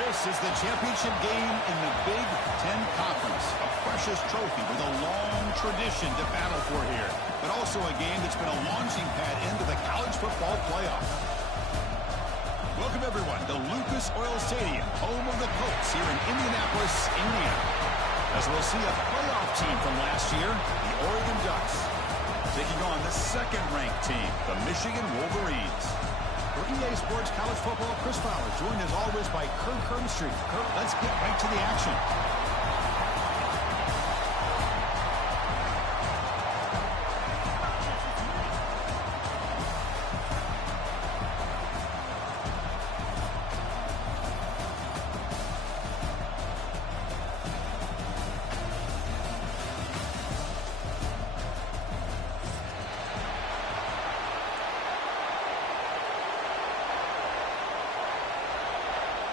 This is the championship game in the Big Ten Conference. A precious trophy with a long tradition to battle for here. But also a game that's been a launching pad into the college football playoff. Welcome, everyone, to Lucas Oil Stadium, home of the Colts here in Indianapolis, Indiana. As we'll see a playoff team from last year, the Oregon Ducks, taking on the second-ranked team, the Michigan Wolverines. For EA Sports College Football, Chris Fowler, joined as always by Kirk Hermstreet. Kirk, let's get right to the action.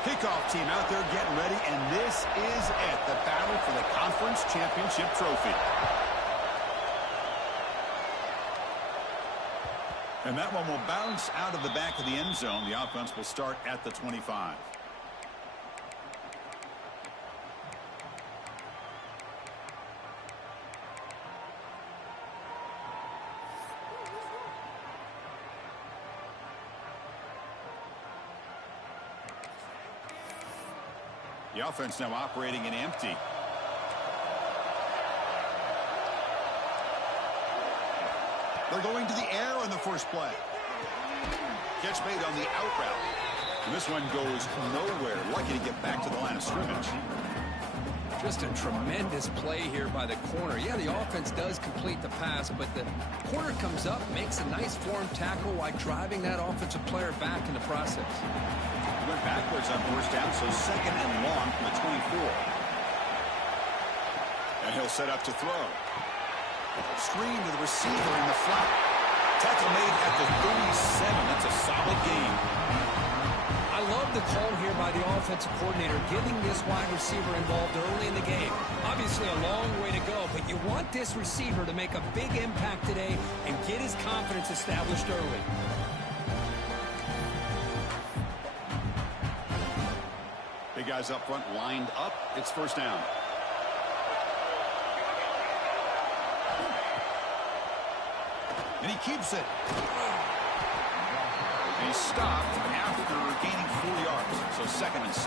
Kickoff team out there getting ready, and this is it, the battle for the conference championship trophy. And that one will bounce out of the back of the end zone. The offense will start at the 25. The offense now operating in empty. They're going to the air on the first play. Catch made on the out route. And this one goes nowhere. Lucky to get back to the line of scrimmage. Just a tremendous play here by the corner. Yeah, the offense does complete the pass, but the corner comes up, makes a nice form tackle while driving that offensive player back in the process. Went backwards on first down, so second and long from the 24. And he'll set up to throw. Screen to the receiver in the flat. Tackle made at the 37. That's a solid gain. I love the call here by the offensive coordinator, getting this wide receiver involved early in the game. Obviously a long way to go, but you want this receiver to make a big impact today and get his confidence established early. Big guys up front lined up. It's first down. And he keeps it. And he's stopped after gaining 4 yards. So second and 6.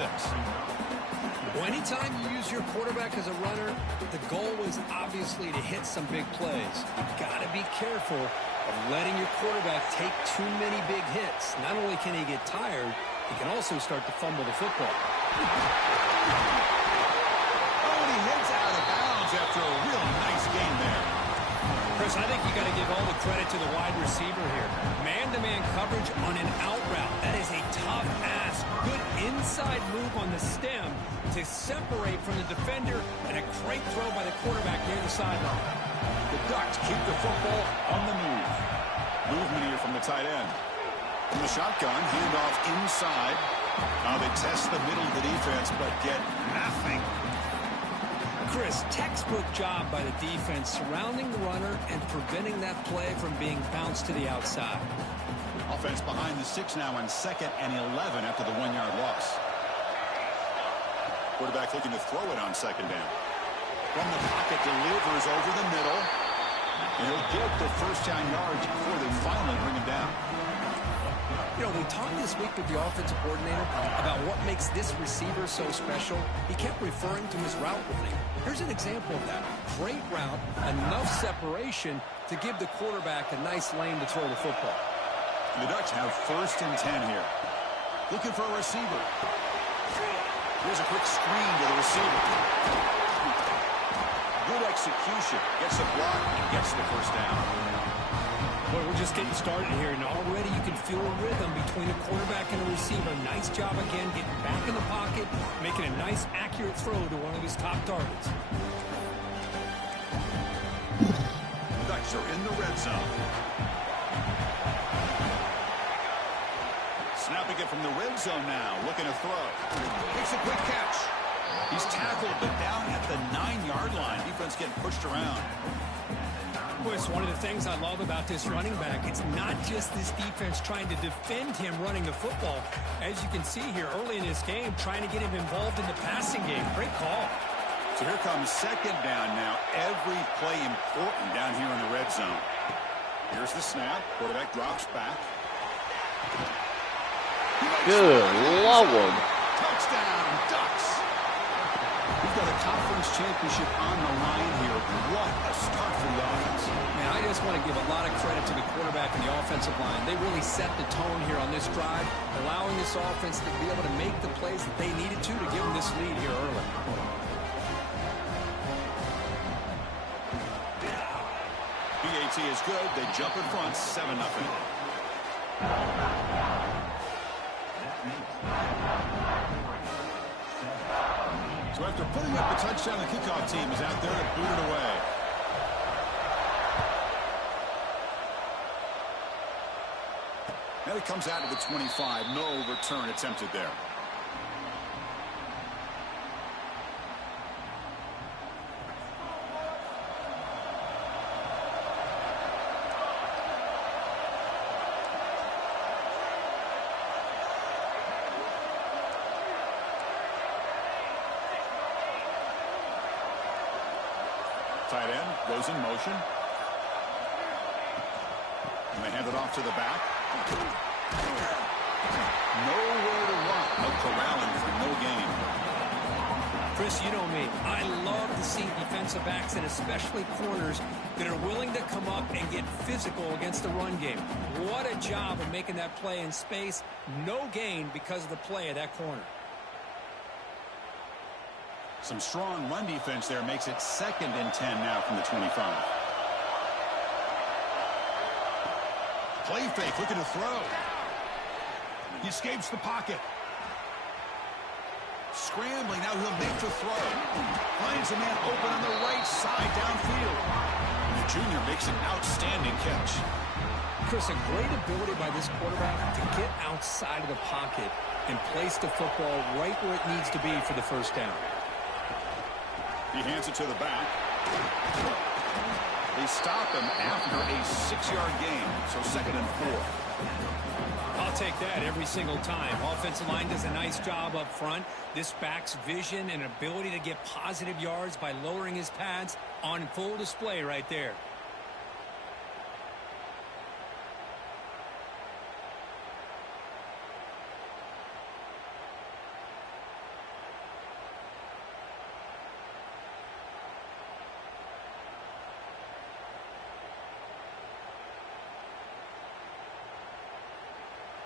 Well, anytime you use your quarterback as a runner, the goal is obviously to hit some big plays. You've got to be careful of letting your quarterback take too many big hits. Not only can he get tired, he can also start to fumble the football. Oh, and he heads out of bounds after a real nice game there. Chris, I think you got to give all the credit to the wide receiver here. Man-to-man coverage on an out route. That is a tough ask. Good inside move on the stem to separate from the defender, and a great throw by the quarterback near the sideline. The Ducks keep the football on the move. Movement here from the tight end. From the shotgun, handoff inside. Now they test the middle of the defense, but get nothing. Chris, textbook job by the defense surrounding the runner and preventing that play from being bounced to the outside. Offense behind the 6 now on 2nd and 11 after the 1-yard loss. Quarterback looking to throw it on 2nd down. From the pocket, delivers over the middle. And he'll get the first down yards before they finally bring him down. You know, we talked this week with the offensive coordinator about what makes this receiver so special. He kept referring to his route running. Here's an example of that. Great route, enough separation to give the quarterback a nice lane to throw the football. The Ducks have 1st and 10 here. Looking for a receiver. Here's a quick screen to the receiver. Good execution. Gets a block and gets the first down. Boy, we're just getting started here, and already you can feel a rhythm between a quarterback and a receiver. Nice job again, getting back in the pocket, making a nice, accurate throw to one of his top targets. The Ducks are in the red zone. Snapping it from the red zone now, looking to throw. Makes a quick catch. He's tackled, but down at the 9-yard line. Defense getting pushed around. Well, it's one of the things I love about this running back. It's not just this defense trying to defend him running the football. As you can see here early in this game, trying to get him involved in the passing game. Great call. So here comes second down now. Every play important down here in the red zone. Here's the snap. Quarterback drops back. Good Lord. Touchdown, Ducks. We've got a conference championship on the line here. What a start for the offense. Man, I just want to give a lot of credit to the quarterback and the offensive line. They really set the tone here on this drive, allowing this offense to be able to make the plays that they needed to give them this lead here early. BAT is good. They jump in front, 7-0. So after putting up the touchdown, the kickoff team is out there to boot it away. And it comes out to the 25. No return attempted there. Tight end goes in motion. And they hand it off to the back. Nowhere to run. No corralling for no gain. Chris, you know me. I love to see defensive backs and especially corners that are willing to come up and get physical against the run game. What a job of making that play in space. No gain because of the play of that corner. Some strong run defense there makes it 2nd and 10 now from the 25. Play fake, looking to throw. He escapes the pocket. Scrambling, now he'll make the throw. Finds a man open on the right side downfield. And the junior makes an outstanding catch. Chris, a great ability by this quarterback to get outside of the pocket and place the football right where it needs to be for the first down. He hands it to the back. They stop him after a 6-yard gain, so 2nd and 4. I'll take that every single time. Offensive line does a nice job up front. This back's vision and ability to get positive yards by lowering his pads on full display right there.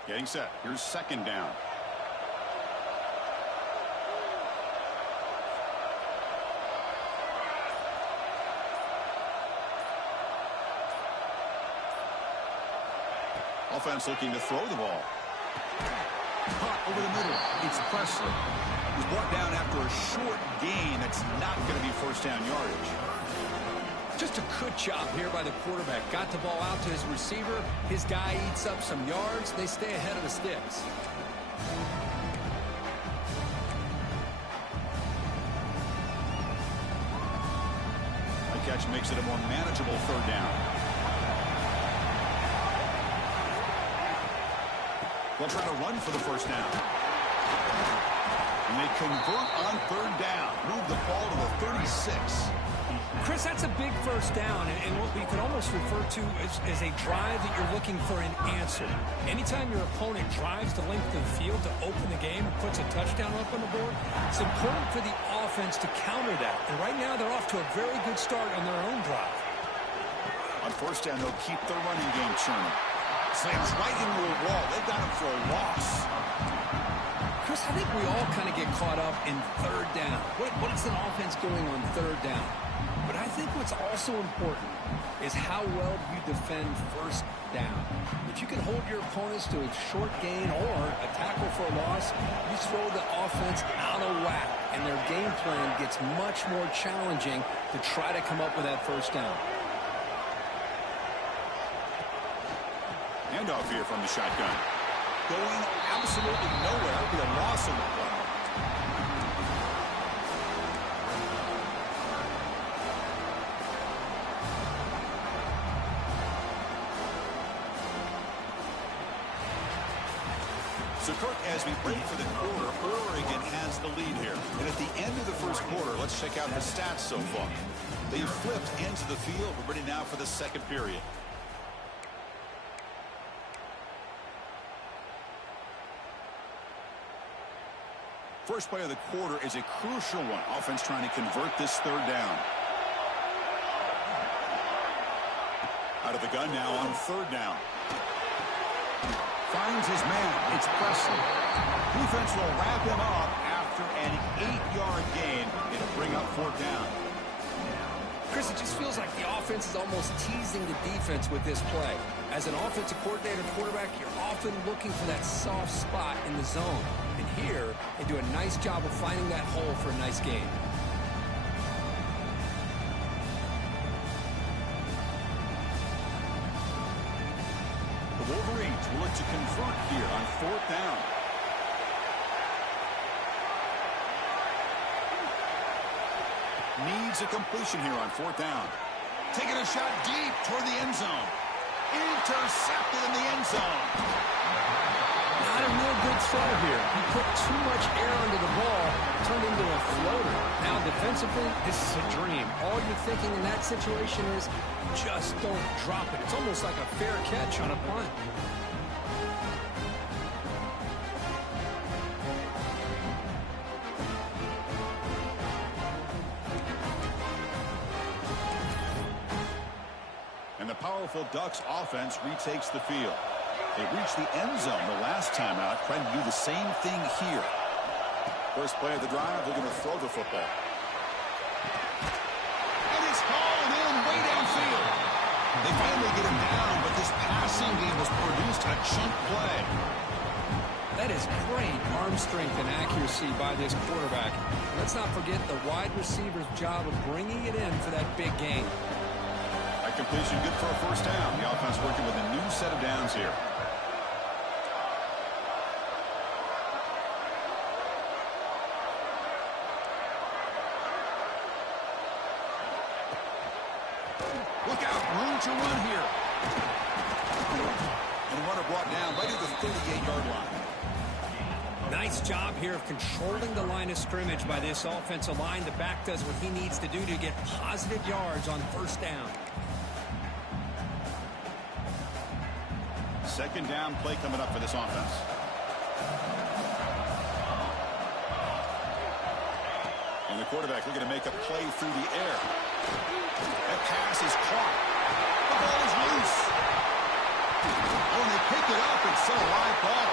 Getting set. Here's 2nd down. Offense looking to throw the ball. Caught over the middle. It's Presley. He's brought down after a short gain. That's not going to be first down yardage. Just a good job here by the quarterback. Got the ball out to his receiver. His guy eats up some yards. They stay ahead of the sticks. The catch makes it a more manageable 3rd down. They'll try to run for the first down. And they convert on 3rd down. Move the ball to the 36. Chris, that's a big first down, and what we could almost refer to as a drive that you're looking for an answer. Anytime your opponent drives the length of the field to open the game and puts a touchdown up on the board, it's important for the offense to counter that. And right now, they're off to a very good start on their own drive. On first down, they'll keep their running game churning. Slams right into a wall. They got him for a loss. Chris, I think we all kind of get caught up in 3rd down. What is an offense doing on 3rd down? But I think what's also important is how well you defend first down. If you can hold your opponents to a short gain or a tackle for a loss, you throw the offense out of whack, and their game plan gets much more challenging to try to come up with that first down. Handoff here from the shotgun. Going absolutely nowhere. It'll be a loss of the play. So, Kirk, as we break for the quarter, Oregon has the lead here. And at the end of the first quarter, let's check out the stats so far. They've flipped into the field. We're ready now for the second period. First play of the quarter is a crucial one. Offense trying to convert this third down. Out of the gun now on third down. Finds his man. It's Presley. Defense will wrap him up after an 8-yard gain. It'll bring up fourth down. Chris, it just feels like the offense is almost teasing the defense with this play. As an offensive coordinator, quarterback, you're often looking for that soft spot in the zone. And here, they do a nice job of finding that hole for a nice gain. The Wolverines will look to convert here on fourth down. Needs a completion here on fourth down. Taking a shot deep toward the end zone. Intercepted in the end zone. Not a real good throw here. He put too much air under the ball, turned into a floater. Now defensively, this is a dream. All you're thinking in that situation is just don't drop it. It's almost like a fair catch on a punt. And the powerful Ducks offense retakes the field. They reached the end zone the last time out, trying to do the same thing here. First play of the drive, they're going to throw the football. And it's hauled in way downfield. They finally get him down, but this passing game has produced a chunk play. That is great arm strength and accuracy by this quarterback. Let's not forget the wide receiver's job of bringing it in for that big gain. That completion good for a first down. The offense working with a new set of downs here. Look out, room to run here. And the runner brought down right at the 38-yard line. Nice job here of controlling the line of scrimmage by this offensive line. The back does what he needs to do to get positive yards on first down. Second down play coming up for this offense. And the quarterback looking to make a play through the air. That pass is caught. The ball is loose. Oh, and they pick it up. It's still a live ball.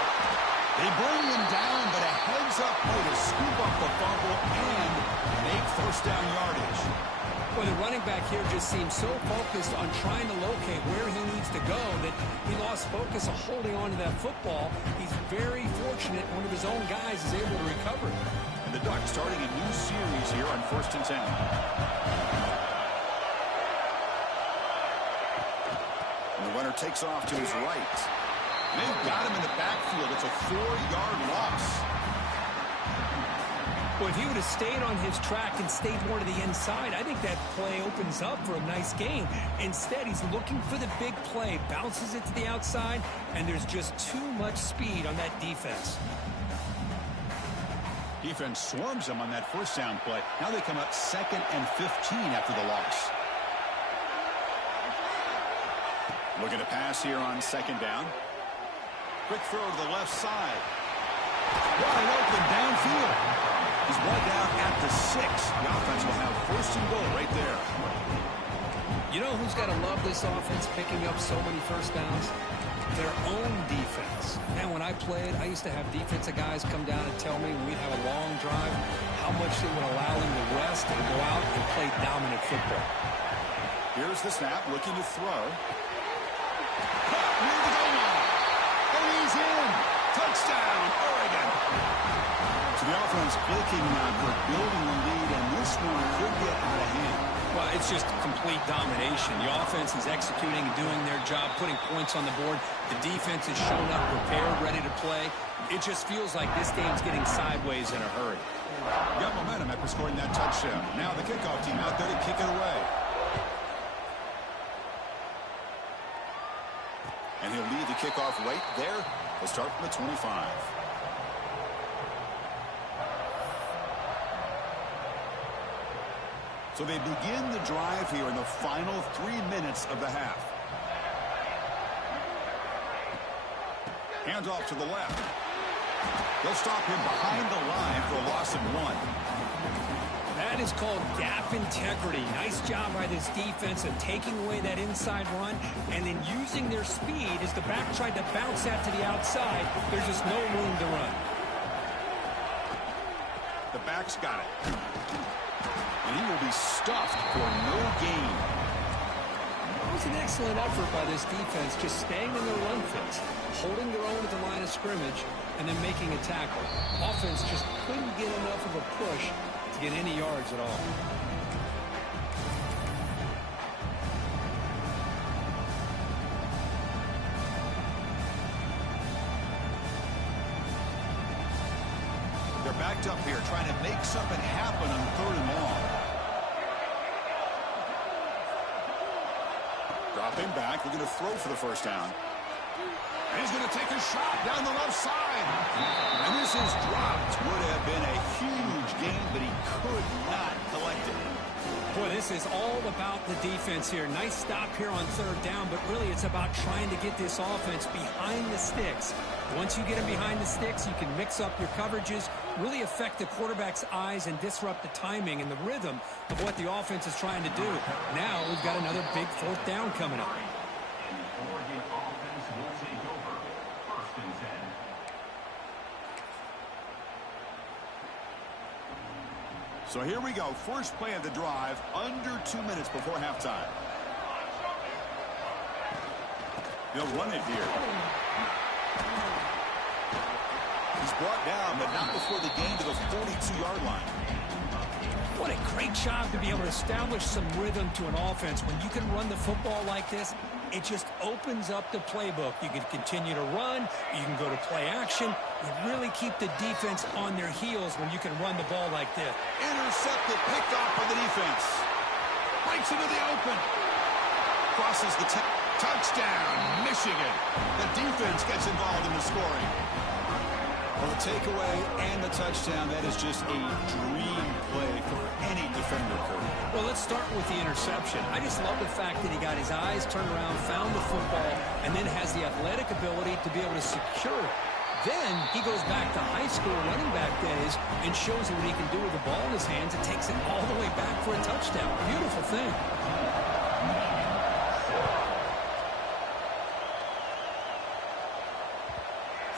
They bring him down, but a heads-up play to scoop up the fumble and make first down yardage. Well, the running back here just seems so focused on trying to locate where he needs to go that he lost focus of holding on to that football. He's very fortunate one of his own guys is able to recover it. And the Ducks starting a new series here on 1st and 10. And the runner takes off to his right. They've got him in the backfield. It's a 4-yard loss. Well, if he would have stayed on his track and stayed more to the inside, I think that play opens up for a nice gain. Instead, he's looking for the big play, bounces it to the outside, and there's just too much speed on that defense. Defense swarms him on that first down play. Now they come up 2nd and 15 after the loss. Looking to pass here on second down. Quick throw to the left side. Wide open downfield. He's brought down at the 6. The offense will have first and goal right there. You know who's got to love this offense picking up so many first downs? Their own defense. Man, when I played, I used to have defensive guys come down and tell me when we'd have a long drive how much they would allow them to rest and go out and play dominant football. Here's the snap, looking to throw. Caught near the goal line. And he's in. Touchdown, Oregon. So the offense clicking now, but building the lead, and this one could get out of hand. Well, it's just complete domination. The offense is executing and doing their job, putting points on the board. The defense is showing up prepared, ready to play. It just feels like this game's getting sideways in a hurry. Got momentum after scoring that touchdown. Now the kickoff team out there to kick it away. And he'll lead the kickoff right there. We'll start from the 25. So they begin the drive here in the final 3 minutes of the half. Hands off to the left. They'll stop him behind the line for a loss of 1. That is called gap integrity. Nice job by this defense of taking away that inside run and then using their speed as the back tried to bounce that to the outside. There's just no room to run. The back's got it. And he will be stuffed for no gain. It was an excellent effort by this defense, just staying in their run fits, holding their own at the line of scrimmage, and then making a tackle. Offense just couldn't get enough of a push to get any yards at all. They're backed up here trying to make something happen on 3rd and long. Dropping back, looking to throw for the first down. And he's going to take a shot down the left side. And this is dropped. Would have been a huge gain, but he could not collect it. Boy, this is all about the defense here. Nice stop here on 3rd down, but really it's about trying to get this offense behind the sticks. Once you get them behind the sticks, you can mix up your coverages, really affect the quarterback's eyes and disrupt the timing and the rhythm of what the offense is trying to do. Now we've got another big 4th down coming up. So here we go. First play of the drive, under 2 minutes before halftime. They'll run it here. He's brought down, but not before the gain to the 42-yard line. What a great job to be able to establish some rhythm to an offense. When you can run the football like this, it just opens up the playbook. You can continue to run. You can go to play action. You really keep the defense on their heels when you can run the ball like this. Intercepted, picked off by the defense. Breaks into the open. Crosses the touchdown, Michigan. The defense gets involved in the scoring. Well, the takeaway and the touchdown, that is just a dream play for any defender, Kurt. Well, let's start with the interception. I just love the fact that he got his eyes turned around, found the football, and then has the athletic ability to be able to secure it. Then he goes back to high school running back days and shows you what he can do with the ball in his hands and takes it all the way back for a touchdown. Beautiful thing.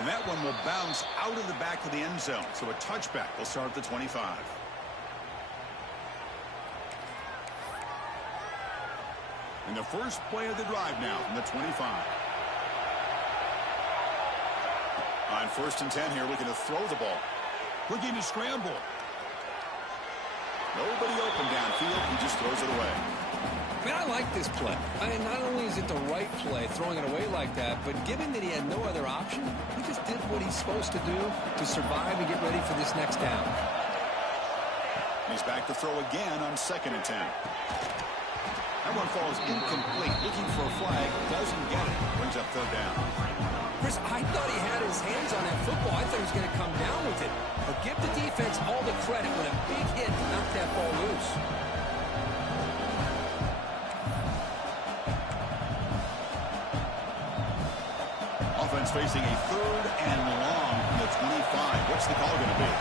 And that one will bounce out of the back of the end zone. So a touchback will start at the 25. And the first play of the drive now from the 25. On 1st and 10 here, looking to throw the ball. Looking to scramble. Nobody open downfield. He just throws it away. Man, I like this play. Not only is it the right play, throwing it away like that, but given that he had no other option, he just did what he's supposed to do to survive and get ready for this next down. He's back to throw again on 2nd and 10. That one falls incomplete. Looking for a flag. Doesn't get it. Brings up 3rd down. Chris, I thought he had his hands on that football. I thought he was going to come down with it. But give the defense all the credit with a big hit to knock that ball loose. Offense facing a 3rd and long from the 25. What's the call going to be?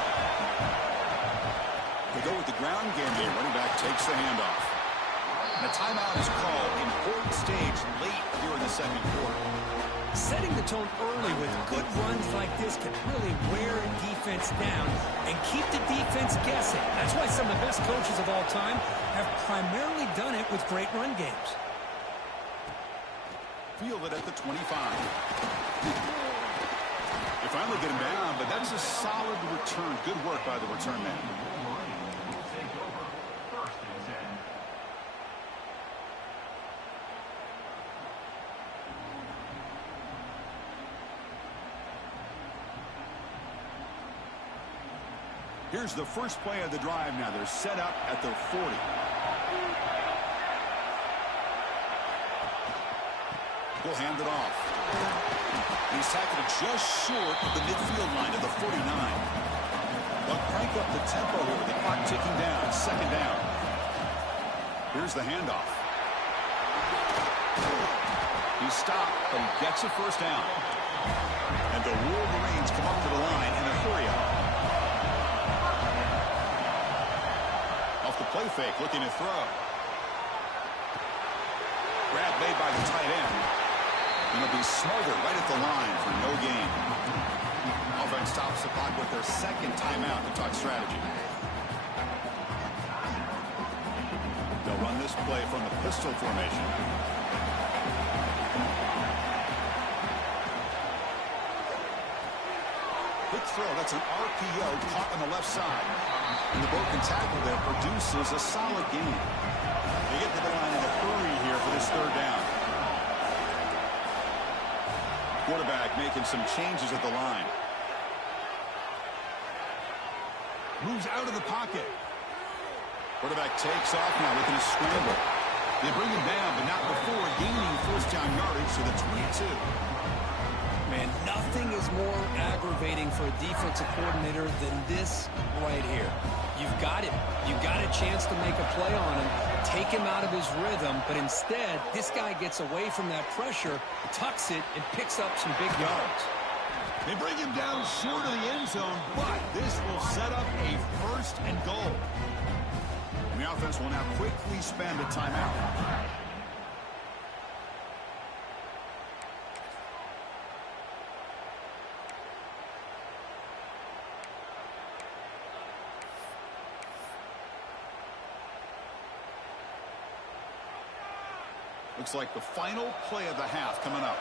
They go with the ground game here. Running back takes the handoff. And a timeout is called. Important stage late here in the 2nd quarter. Setting the tone early with good runs like this can really wear a defense down and keep the defense guessing. That's why some of the best coaches of all time have primarily done it with great run games. Field it at the 25. They finally get him down, but that's a solid return. Good work by the return man. Here's the first play of the drive now. They're set up at their 40. He'll hand it off. He's tackled just short of the midfield line of the 49. They'll crank up the tempo here with the clock ticking down. 2nd down. Here's the handoff. He stopped, but he gets a first down. And the Wolverines come up to the line in a hurry-up. Off the play fake, looking to throw. Grab made by the tight end. And it'll be Smothered right at the line for no gain. Offense stops the clock with their second timeout to talk strategy. They'll run this play from the pistol formation. Quick throw, that's an RPO caught on the left side. And the broken tackle there produces a solid gain. They get to the line in a hurry here for this third down. Quarterback making some changes at the line. Moves out of the pocket. Quarterback takes off now looking to scramble. They bring him down, but not before gaining first down yardage to the 22. Man, nothing is more aggravating for a defensive coordinator than this right here. You've got him. You've got a chance to make a play on him, take him out of his rhythm, but instead, this guy gets away from that pressure, tucks it, and picks up some big yards. They bring him down short of the end zone, but this will set up a first and goal. And the offense will now quickly spend a timeout. Looks like the final play of the half coming up.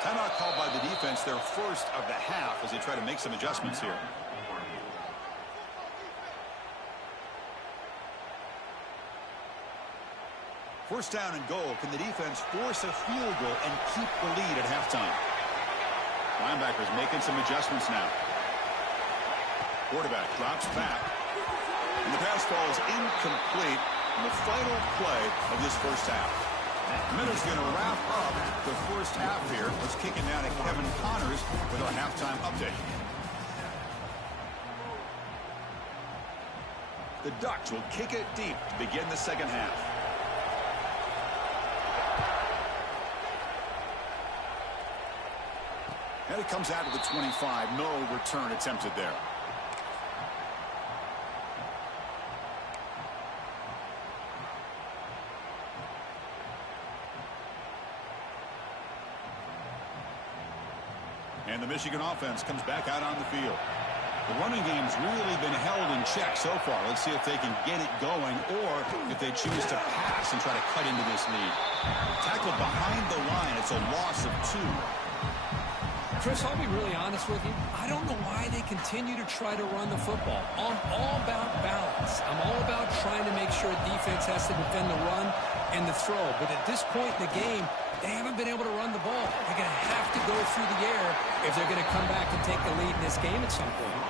Timeout called by the defense, their first of the half as they try to make some adjustments here. First down and goal. Can the defense force a field goal and keep the lead at halftime? Linebackers making some adjustments now. Quarterback drops back. And the pass falls incomplete in the final play of this first half. Miller's going to wrap up the first half here. Let's kick it down to Kevin Connors with our halftime update. The Ducks will kick it deep to begin the second half. And it comes out of the 25. No return attempted there. And the Michigan offense comes back out on the field. The running game's really been held in check so far. Let's see if they can get it going or if they choose to pass and try to cut into this lead. Tackled behind the line. It's a loss of 2. Chris, I'll be really honest with you. I don't know why they continue to try to run the football. I'm all about balance. I'm all about trying to make sure defense has to defend the run and the throw. But at this point in the game, they haven't been able to run the ball. They're going to have to go through the air if they're going to come back and take the lead in this game at some point.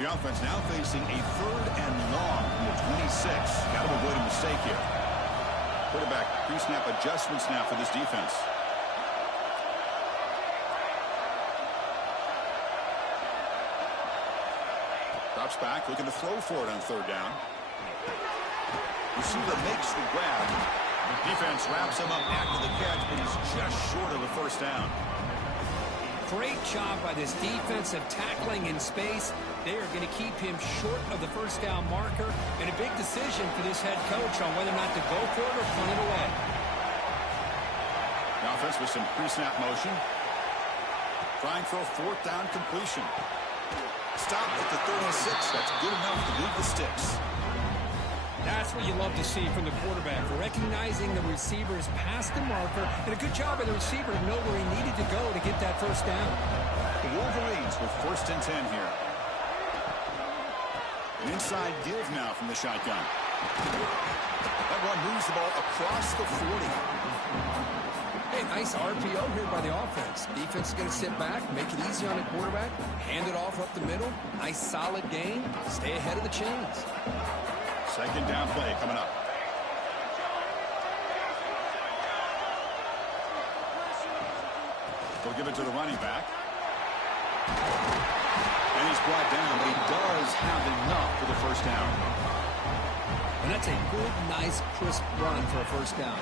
The offense now facing a third and long from the 26. Got to avoid a mistake here. Quarterback pre-snap adjustments now for this defense. Drops back, looking to throw for it on third down. Receiver makes the grab. Defense wraps him up after the catch, but he's just short of a first down. Great job by this defensive tackling in space. They are going to keep him short of the first down marker. And a big decision for this head coach on whether or not to go for it or punt it away. The offense with some pre-snap motion. Trying for a fourth down completion. Stop at the 36. That's good enough to leave the sticks. That's what you love to see from the quarterback. Recognizing the receiver's past the marker. And a good job by the receiver to know where he needed to go to get that first down. The Wolverines with first and 10 here. An inside give now from the shotgun. That one moves the ball across the 40. Hey, nice RPO here by the offense. Defense is going to sit back, make it easy on the quarterback, hand it off up the middle. Nice solid gain. Stay ahead of the chains. Second down play coming up. They'll give it to the running back. And he's brought down, but he does have enough for the first down. And that's a good, nice, crisp run for a first down.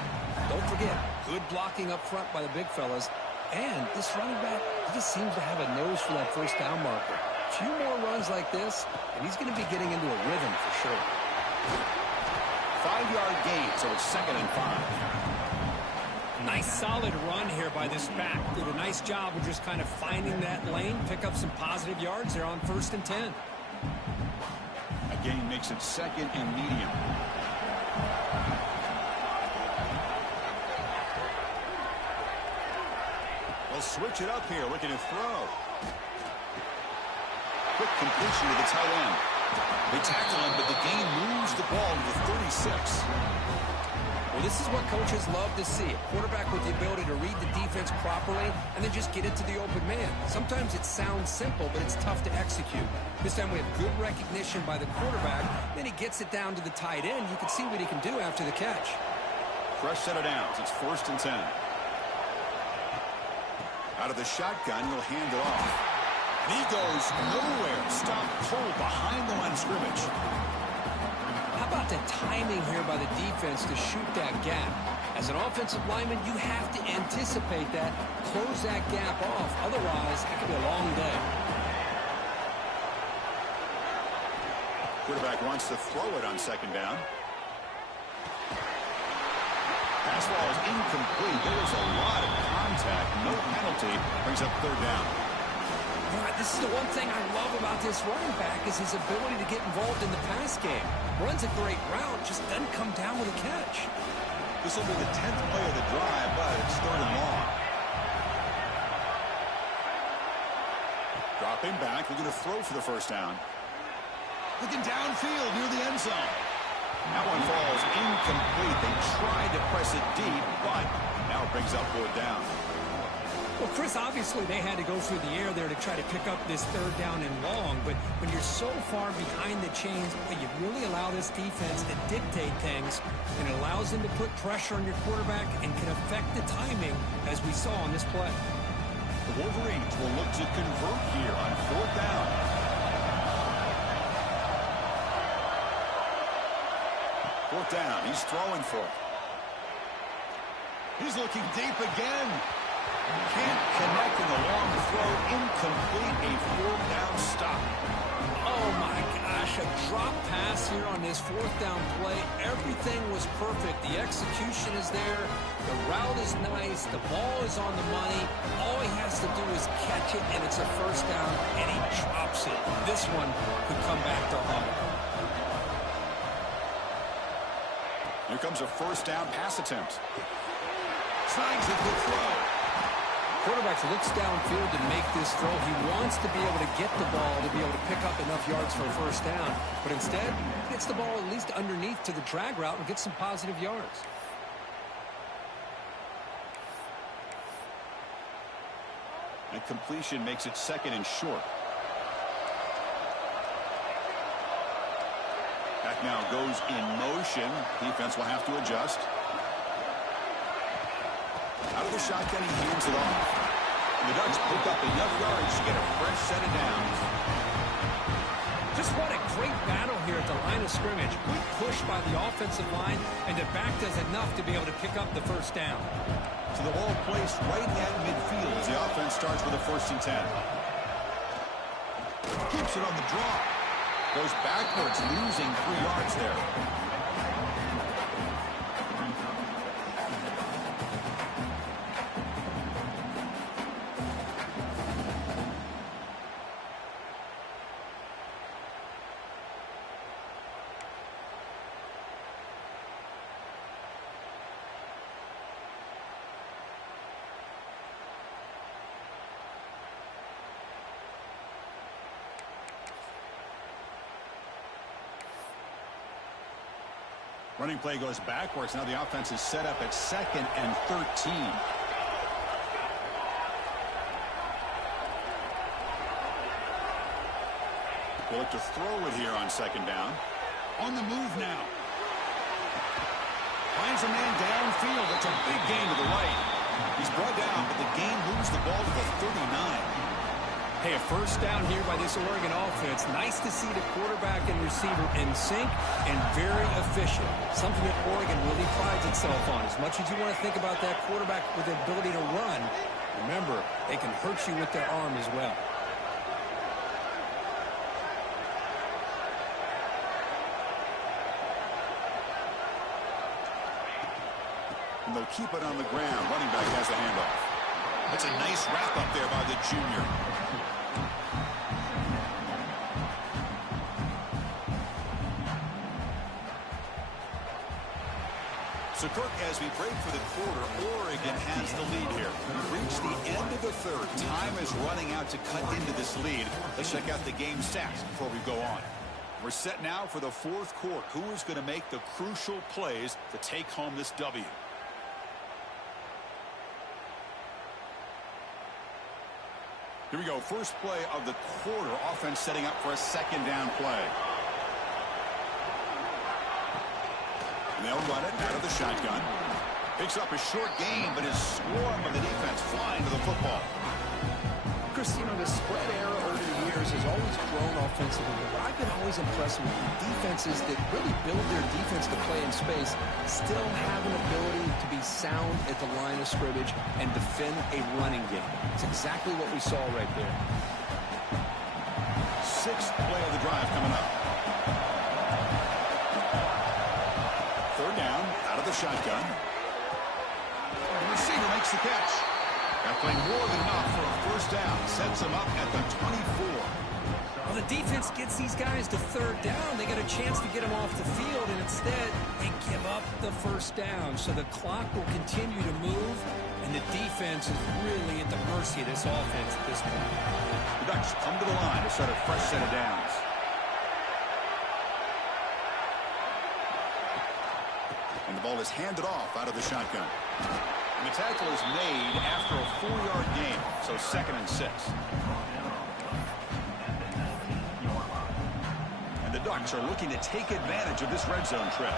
Don't forget, good blocking up front by the big fellas. And this running back, he just seems to have a nose for that first down marker. A few more runs like this, and he's going to be getting into a rhythm for sure. 5-yard gain, so it's 2nd and 5. Nice solid run here by this back. Did a nice job of just kind of finding that lane, pick up some positive yards there on 1st and 10. A gain makes it 2nd and medium. They'll switch it up here, looking to throw. Quick completion to the tight end. They tackle him, but the gain moves the ball to the 36. Well, this is what coaches love to see. A quarterback with the ability to read the defense properly and then just get it to the open man. Sometimes it sounds simple, but it's tough to execute. This time we have good recognition by the quarterback. Then he gets it down to the tight end. You can see what he can do after the catch. Fresh set of downs. It's 1st and 10. Out of the shotgun, he'll hand it off. And he goes nowhere. Stop cold behind the line of scrimmage. How about the timing here by the defense to shoot that gap? As an offensive lineman, you have to anticipate that, close that gap off. Otherwise, it could be a long day. Quarterback wants to throw it on 2nd down. Pass ball is incomplete. There was a lot of contact. No penalty. Brings up 3rd down. All right, this is the one thing I love about this running back is his ability to get involved in the pass game. Runs a great route, just doesn't come down with a catch. This will be the 10th play of the drive, but it's 3rd and long. Dropping back, looking to throw for the first down. Looking downfield near the end zone. That one falls incomplete. They tried to press it deep, but now it brings up 4th down. Well, Chris, obviously they had to go through the air there to try to pick up this 3rd down and long, but when you're so far behind the chains, you really allow this defense to dictate things, and it allows them to put pressure on your quarterback and can affect the timing, as we saw on this play. The Wolverines will look to convert here on 4th down. Fourth down, he's throwing for it. He's looking deep again. Can't connect in the long throw. Incomplete. A 4th down stop. Oh, my gosh. A drop pass here on this 4th down play. Everything was perfect. The execution is there. The route is nice. The ball is on the money. All he has to do is catch it, and it's a 1st down, and he drops it. This one could come back to haunt him. Here comes a 1st down pass attempt. Snags a good throw. Quarterback looks downfield to make this throw. He wants to be able to get the ball to be able to pick up enough yards for a 1st down. But instead, he gets the ball at least underneath to the drag route and gets some positive yards. And completion makes it 2nd and short. Back now goes in motion. Defense will have to adjust. Out of the shotgun, he hands it off. And the Ducks pick up enough yards to get a fresh set of downs. Just what a great battle here at the line of scrimmage. Good push by the offensive line, and the back does enough to be able to pick up the 1st down. So the ball placed right at midfield as the offense starts with a 1st and 10. Keeps it on the draw. Goes backwards, losing 3 yards there. Running play goes backwards. Now the offense is set up at 2nd and 13. We'll look to throw it here on 2nd down. On the move now. Finds a man downfield. It's a big gain to the right. He's brought down, but the game moves the ball to the 39. Hey, a first down here by this Oregon offense. Nice to see the quarterback and receiver in sync and very efficient. Something that Oregon really prides itself on. As much as you want to think about that quarterback with the ability to run, remember, they can hurt you with their arm as well. And they'll keep it on the ground. Running back has a handoff. That's a nice wrap up there by the junior. So, Kirk, as we break for the quarter, Oregon has the lead here. We've reached the end of the third. Time is running out to cut into this lead. Let's check out the game stats before we go on. We're set now for the fourth quarter. Who is going to make the crucial plays to take home this W? Here we go. First play of the quarter. Offense setting up for a second down play. And they'll run it out of the shotgun. Picks up a short gain, but his swarm of the defense flying to the football. Chris, you know, the spread era over the years has always grown offensively, but I've been always impressed with defenses that really build their defense to play in space, still have an ability to be sound at the line of scrimmage and defend a running game. It's exactly what we saw right there. Sixth play of the drive coming up. Third down, out of the shotgun. The receiver makes the catch. That play more than enough for a first down. Sets him up at the 24. Well, the defense gets these guys to third down. They got a chance to get them off the field, and instead they give up the first down. So the clock will continue to move, and the defense is really at the mercy of this offense at this point. The Ducks come to the line to start a fresh set of downs. And the ball is handed off out of the shotgun. And the tackle is made after a 4-yard gain, so 2nd and 6. And the Ducks are looking to take advantage of this red zone trip.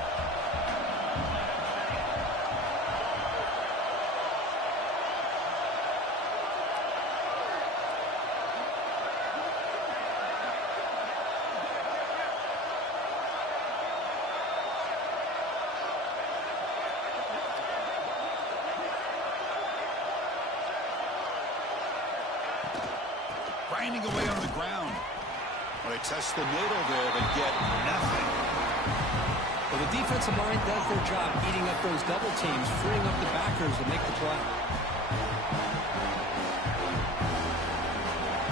Grinding away on the ground. Well, they test the middle there, but get nothing. Well, the defensive line does their job eating up those double teams, freeing up the backers to make the play.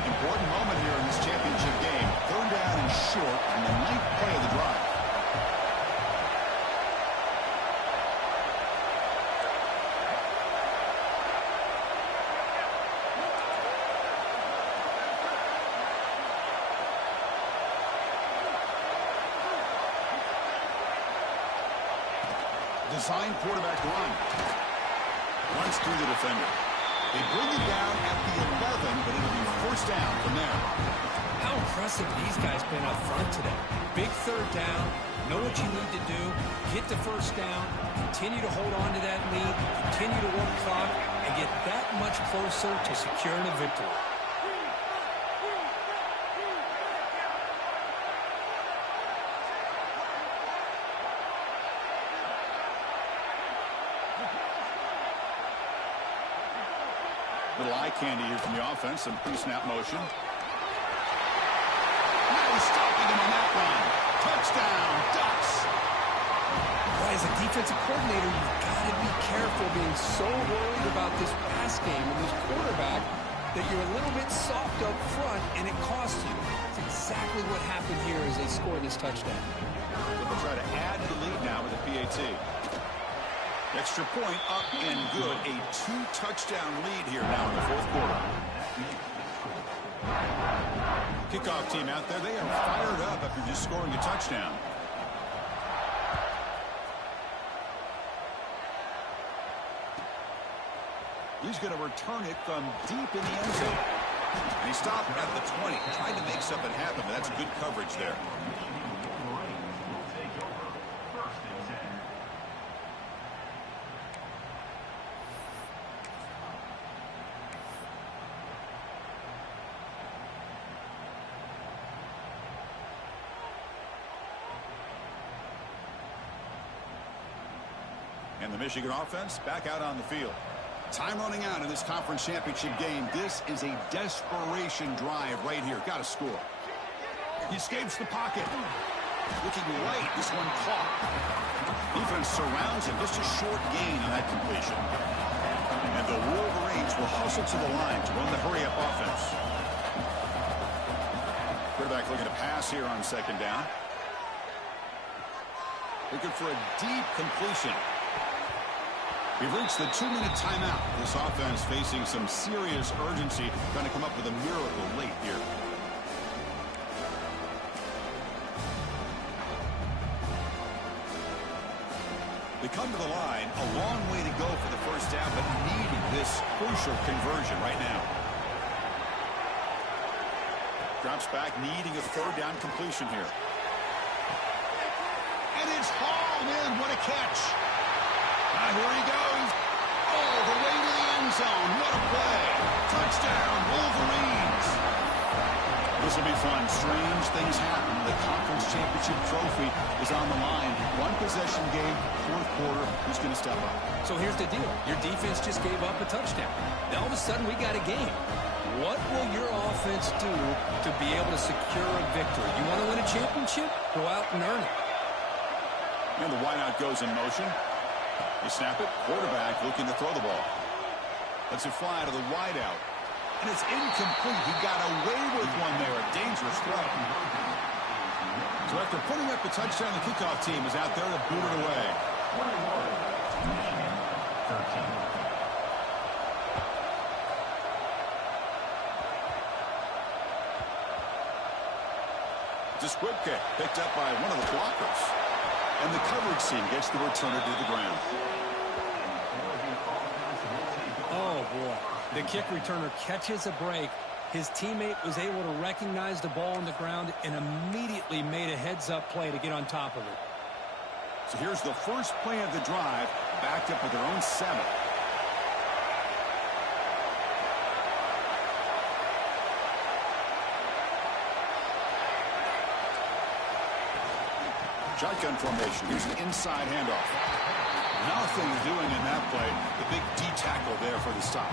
Important moment here in this championship game. Third down and short on the 9th play of the drive. Design quarterback run. Runs through the defender. They bring it down at the 11, but it'll be first down from there. How impressive these guys been up front today. Big third down. Know what you need to do. Get the first down. Continue to hold on to that lead. Continue to work clock and get that much closer to securing a victory. Little eye candy here from the offense. Some pre-snap motion. Now he's stopping him on that one. Touchdown, Ducks. Boy, as a defensive coordinator, you've got to be careful being so worried about this pass game and this quarterback that you're a little bit soft up front and it costs you. It's exactly what happened here as they score this touchdown. They'll try to add to the lead now with the PAT. Extra point up and good. A 2-touchdown lead here now in the fourth quarter. Kickoff team out there. They are fired up after just scoring a touchdown. He's going to return it from deep in the end zone. And he stopped at the 20. Tried to make something happen, but that's good coverage there. And the Michigan offense back out on the field. Time running out in this conference championship game. This is a desperation drive right here. Got to score. He escapes the pocket. Looking right. This one caught. Defense surrounds him. Just a short gain on that completion. And the Wolverines will hustle to the line to run the hurry-up offense. Quarterback looking to pass here on second down. Looking for a deep completion. We've reached the 2-minute timeout. This offense facing some serious urgency. Trying to come up with a miracle late here. They come to the line. A long way to go for the first down, but needing this crucial conversion right now. Drops back, needing a third down completion here. And it's hauled in. What a catch. Here he goes. All the way to the end zone. What a play. Touchdown, Wolverines. This will be fun. Strange things happen. The conference championship trophy is on the line. One possession game, fourth quarter. Who's going to step up? So here's the deal. Your defense just gave up a touchdown. Now all of a sudden we got a game. What will your offense do to be able to secure a victory? You want to win a championship? Go out and earn it. And the wideout goes in motion. They snap it. Quarterback looking to throw the ball. Lets it fly to the wideout. And it's incomplete. He got away with one there. A dangerous throw. So after putting up the touchdown, the kickoff team is out there to boot it away. 13. It's a squib kick picked up by one of the blockers. And the coverage team gets the returner to the ground. Oh, boy. The kick returner catches a break. His teammate was able to recognize the ball on the ground and immediately made a heads-up play to get on top of it. So here's the first play of the drive, backed up with their own 7. Shotgun formation. Here's an inside handoff. Nothing doing in that play. The big D tackle there for the stop.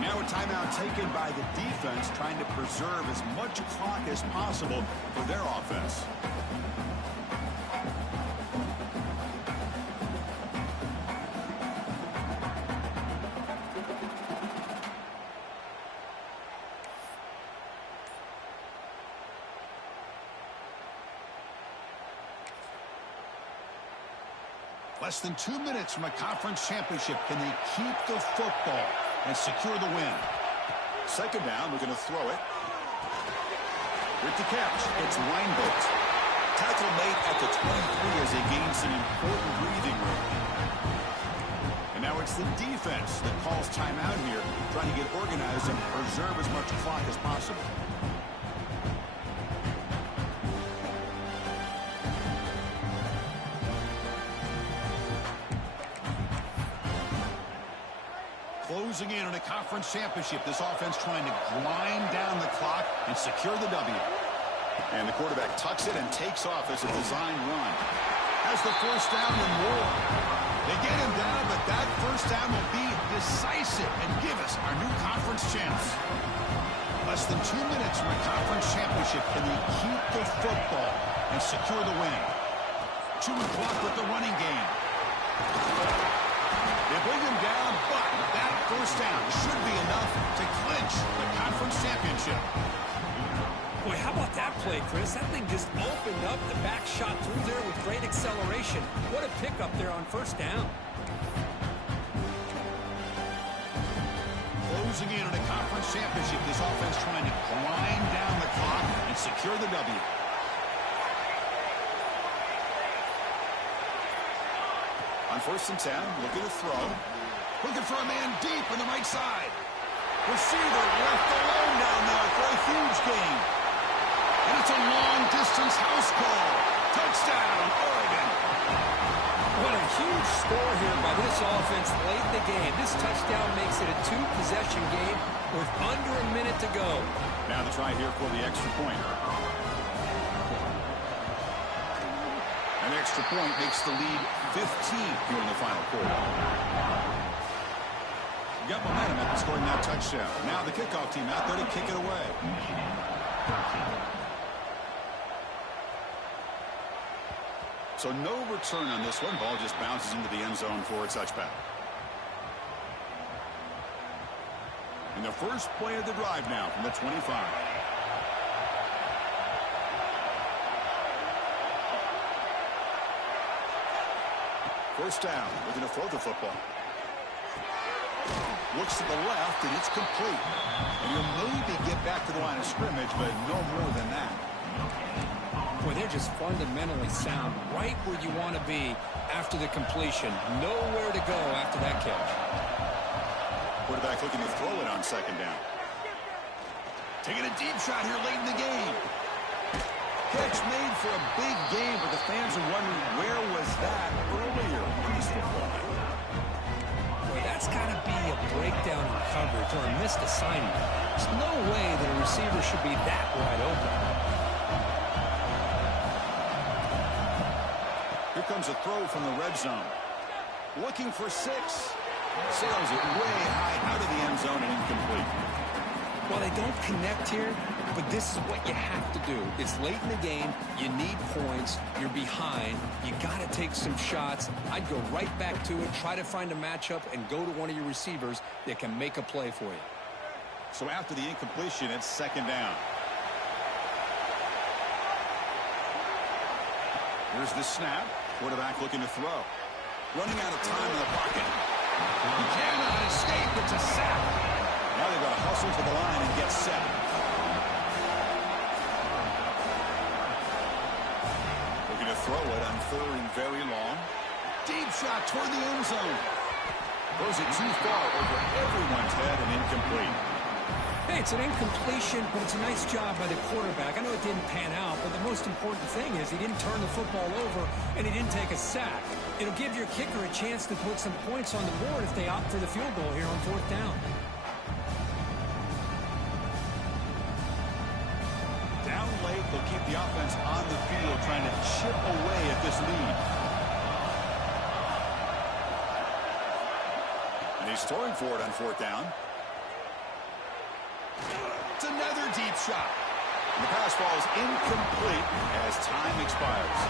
Now a timeout taken by the defense, trying to preserve as much clock as possible for their offense. Less than 2 minutes from a conference championship. Can they keep the football and secure the win? Second down, we're going to throw it. With the catch, it's Weinbolt. Tackle made at the 23 as they gain some important breathing room. And now it's the defense that calls timeout here, trying to get organized and preserve as much clock as possible. Closing in on a conference championship. This offense trying to grind down the clock and secure the W. And the quarterback tucks it and takes off as a design run. Has the first down and more. They get him down, but that first down will be decisive and give us our new conference champs. Less than 2 minutes from a conference championship. Can they keep the football and secure the win? Chewing clock with the running game. They bring him down, but that first down should be enough to clinch the conference championship. Boy, how about that play, Chris? That thing just opened up. The back shot through there with great acceleration. What a pickup there on first down. Closing in on a conference championship. This offense trying to grind down the clock and secure the W. On 1st and 10, looking to throw. Looking for a man deep on the right side. Receiver left alone down there for a huge gain. And it's a long-distance house call. Touchdown, Oregon. What a huge score here by this offense late in the game. This touchdown makes it a 2-possession game with under a minute to go. Now the try here for the extra point. An extra point makes the lead 15 here in the final quarter. Got momentum after scoring that touchdown. Now the kickoff team out there to kick it away. So no return on this one. Ball just bounces into the end zone for a touchback. And the first play of the drive now from the 25. First down, looking to throw the football. Looks to the left, and it's complete. And he'll maybe get back to the line of scrimmage, but no more than that. Boy, they're just fundamentally sound, right where you want to be after the completion. Nowhere to go after that catch. Quarterback looking to throw it on second down. Taking a deep shot here late in the game. Catch made for a big game, but the fans are wondering where was that earlier in this football game. Boy, that's got to be a breakdown in coverage or a missed assignment. There's no way that a receiver should be that wide open. Here comes a throw from the red zone. Looking for 6. Sails it way high out of the end zone and incomplete. Well, they don't connect here, but this is what you have to do. It's late in the game. You need points. You're behind. You got to take some shots. I'd go right back to it, try to find a matchup, and go to one of your receivers that can make a play for you. So after the incompletion, it's second down. Here's the snap. Quarterback looking to throw. Running out of time in the pocket. He cannot escape. It's a sack. Now they've got to hustle to the line and get set. Looking to throw it on third and very long. Deep shot toward the end zone. Throws it too far over everyone's head and incomplete. Hey, it's an incompletion, but it's a nice job by the quarterback. I know it didn't pan out, but the most important thing is he didn't turn the football over and he didn't take a sack. It'll give your kicker a chance to put some points on the board if they opt for the field goal here on fourth down. Down late, they'll keep the offense on the field trying to chip away at this lead. And he's throwing for it on fourth down. It's another deep shot. And the pass falls incomplete as time expires.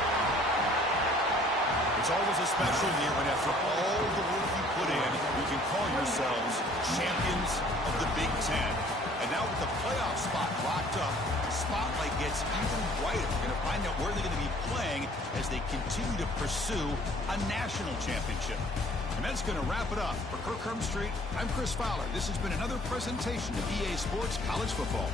It's always a special year when after all the work you put in, you can call yourselves champions of the Big Ten. And now with the playoff spot locked up, the spotlight gets even brighter. We're going to find out where they're going to be playing as they continue to pursue a national championship. And that's going to wrap it up. For Kirk Street, I'm Chris Fowler. This has been another presentation of EA Sports College Football.